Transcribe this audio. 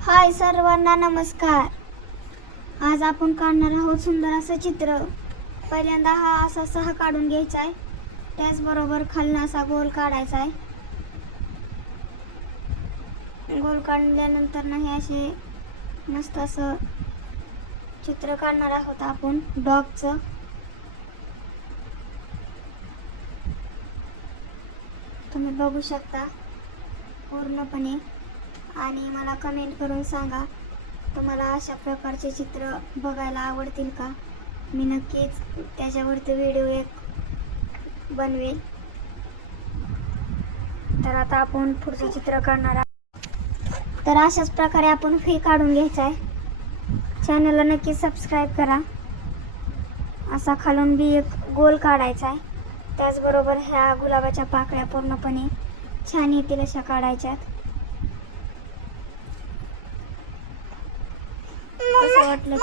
हाय सर्वांना नमस्कार. आज आपण काढणार आहोत सुंदर असं चित्र. पहिल्यांदा हा असा सहा काढून घ्यायचा आहे. त्याचबरोबर खालना असा गोल काढायचा आहे. गोल काढल्यानंतर ना हे असे मस्त असं चित्र काढणार आहोत आपण डॉगचं. तुम्ही बघू शकता पूर्णपणे आणि मला कमेंट करून सांगा तुम्हाला अशा प्रकारचे चित्र बघायला आवडतील का. मी नक्कीच त्याच्यावरती व्हिडिओ एक बनवेल. तर आता आपण पुढचं चित्र काढणार आहोत. तर अशाच प्रकारे आपण फी काढून घ्यायचा आहे. चॅनलला नक्की सबस्क्राईब करा. असा खालून बी एक गोल काढायचा आहे. त्याचबरोबर ह्या गुलाबाच्या पाकळ्या पूर्णपणे छान येतील अशा काढायच्यात. कसं वाटलं